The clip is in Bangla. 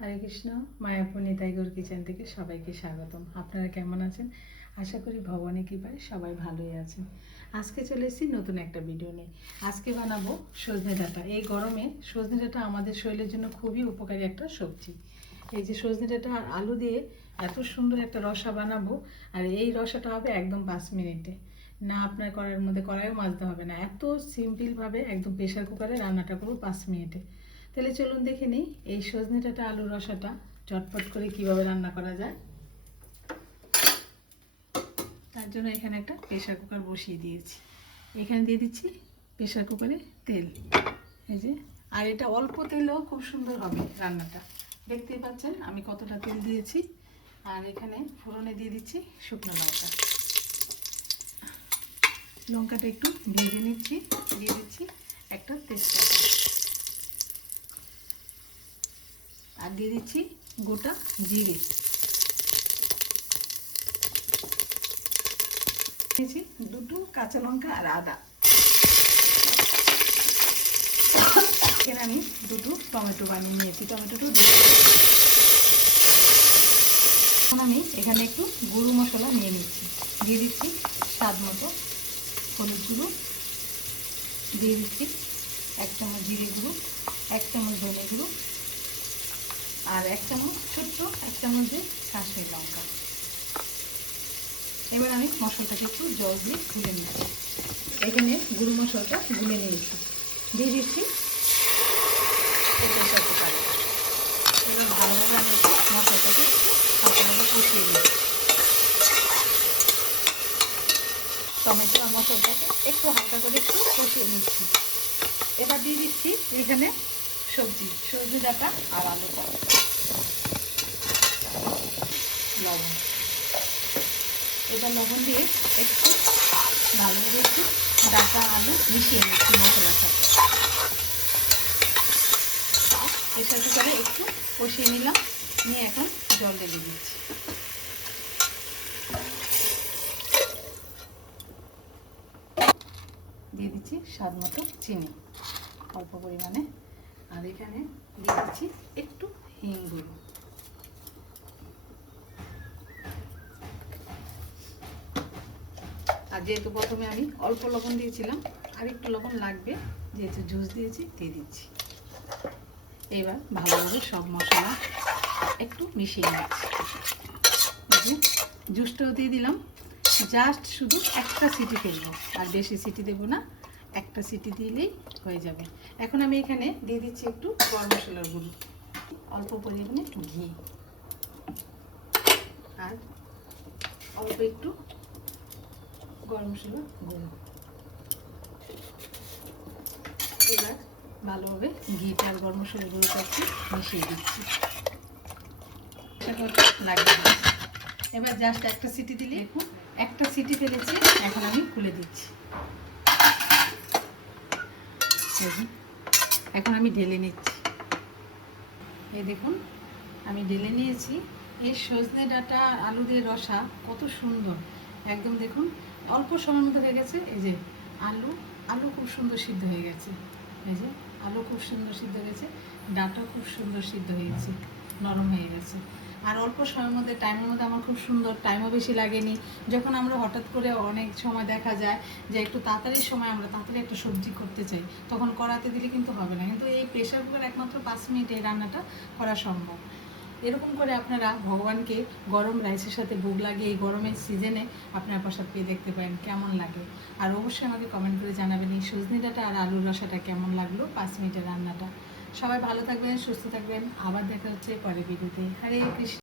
হরে কৃষ্ণ। মায়াপুর নিতাই গৌর কিচেন থেকে সবাইকে স্বাগতম। আপনারা কেমন আছেন? আশা করি ভগবানের কৃপায় সবাই ভালোই আছেন। আজকে চলে এসেছি নতুন একটা ভিডিও নিয়ে। আজকে বানাবো সজনে ডাঁটা। এই গরমে সজনে ডাঁটা আমাদের শরীরের জন্য খুবই উপকারী একটা সবজি। এই যে সজনে ডাঁটা আর আলু দিয়ে এত সুন্দর একটা রসা বানাবো, আর এই রসাটা হবে একদম 5 মিনিটে। না আপনার কড়াইয়ের মধ্যে কড়াইও মাজতে হবে না, এত সিম্পলভাবে একদম প্রেশার কুকারে রান্নাটা করবো 5 মিনিটে। তাহলে চলুন দেখে নিই এই সজনে ডাঁটা আলুর রসাটা চটপট করে কিভাবে রান্না করা যায়। তার জন্য এখানে একটা প্রেশার কুকার বসিয়ে দিয়েছি। এখানে দিয়ে দিচ্ছি প্রেশার কুকারে তেল, এই যে। আর এটা অল্প তেলেও খুব সুন্দর হবে রান্নাটা। দেখতেই পাচ্ছেন আমি কতটা তেল দিয়েছি। আর এখানে ফোড়নে দিয়ে দিচ্ছি শুকনো লঙ্কা। লঙ্কাটা একটু ভেজে নিচ্ছি, দিয়ে দিচ্ছি একটা তেজপাতা, আর দিয়ে দিচ্ছি গোটা জিরে, দিয়েছি দুটো কাঁচা লঙ্কা আর আদা। এখানে আমি দুটো টমেটো বানিয়ে নিয়েছি, টমেটোটা এখন আমি এখানে একটু গুঁড়ো মশলা নিয়ে নিচ্ছি। দিয়ে দিচ্ছি স্বাদ মতো হলুদ গুঁড়ো, দিয়ে দিচ্ছি 1 চামচ জিরে গুঁড়ো, 1 চামচ ধনে গুঁড়ো, আর 1 চামচ ছোট্ট 1 চামচ দিয়ে কাশ্মীর লঙ্কা। এবার আমি মশলাটাকে একটু জল দিয়ে গুলে নিচ্ছি। এখানে গুঁড়ো মশলাটা গুলে নিয়েছি, দিয়ে দিচ্ছি। এবার ভালোভাবে আমি মশলাটাকে একটু হালকাভাবে কষিয়ে নিচ্ছি। টমেটো আর মশলাটাকে একটু হালকা করে একটু কষিয়ে নিচ্ছি। এবার দিয়ে দিচ্ছি এখানে সবজি ডাঁটা আর আলুটা, লবণ। এবার লবণ দিয়ে একটু ভালোভাবে একটু ডাঁটা আলু মিশিয়ে নিচ্ছি মশলার সাথে। প্রেসার কুকারে একটু কষিয়ে নিলাম, নিয়ে এখন জল ঢেলে দিচ্ছি। দিয়ে দিচ্ছি স্বাদ মতো চিনি অল্প পরিমাণে, আর এখানে দিয়ে দিচ্ছি একটু হিং গুঁড়ো। আর যেহেতু প্রথমে আমি অল্প লবণ দিয়েছিলাম, আর একটু লবণ লাগবে, যেহেতু জুস দিয়েছি দিয়ে দিচ্ছি। এবার ভালোভাবে সব মশলা একটু মিশিয়ে নিচ্ছি। জুসটাও দিয়ে দিলাম, জাস্ট শুধু একটা সিটি ফেলবো, আর বেশি সিটি দেবো না, একটা সিটি দিলেই হয়ে যাবে। এখন আমি এখানে দিয়ে দিচ্ছি একটু গরম মশলার গুঁড়ো, অল্প পরিমাণে ঘি, আর অল্প একটু গরম মশলা গুঁড়ো। এবার ভালোভাবে ঘিটা আর গরম মশলা গুঁড়োটা একটু মিশিয়ে দিচ্ছি। লাগবে না। এবার জাস্ট একটা সিটি দিলে, দেখুন একটা সিটি ফেলেছি, এখন আমি খুলে দিচ্ছি। এখন আমি ঢেলে নিচ্ছি। এই দেখুন আমি ঢেলে নিয়েছি। এই সজনে ডাঁটা আলু দিয়ে রসা কত সুন্দর, একদম দেখুন অল্প সময়ের মধ্যে হয়ে গেছে। এই যে আলু খুব সুন্দর সিদ্ধ হয়ে গেছে, এই যে আলু খুব সুন্দর সিদ্ধ হয়ে গেছে, ডাঁটা খুব সুন্দর সিদ্ধ হয়েছে, নরম হয়ে গেছে। আর অল্প সময়ের মধ্যে, টাইমের মধ্যে আমার খুব সুন্দর, টাইমও বেশি লাগেনি। যখন আমরা হঠাৎ করে অনেক সময় দেখা যায় যে একটু তাড়াতাড়ি সময় আমরা তাড়াতাড়ি একটা সবজি করতে চাই, তখন কড়াতে দিলে কিন্তু হবে না, কিন্তু এই প্রেশার কুকার একমাত্র 5 মিনিটে এই রান্নাটা করা সম্ভব। এরকম করে আপনারা ভগবানকে গরম রাইসের সাথে ভোগ লাগিয়ে এই গরমের সিজনে আপনার প্রসাদ পেয়ে দেখতে পারেন কেমন লাগে। আর অবশ্যই আমাকে কমেন্ট করে জানাবেন এই সজনে ডাঁটা আর আলুর রসাটা কেমন লাগলো 5 মিনিটের রান্নাটা। সবাই ভালো থাকবেন, সুস্থ থাকবেন। আবার দেখা হচ্ছে পরের ভিডিওতে। হরে কৃষ্ণ।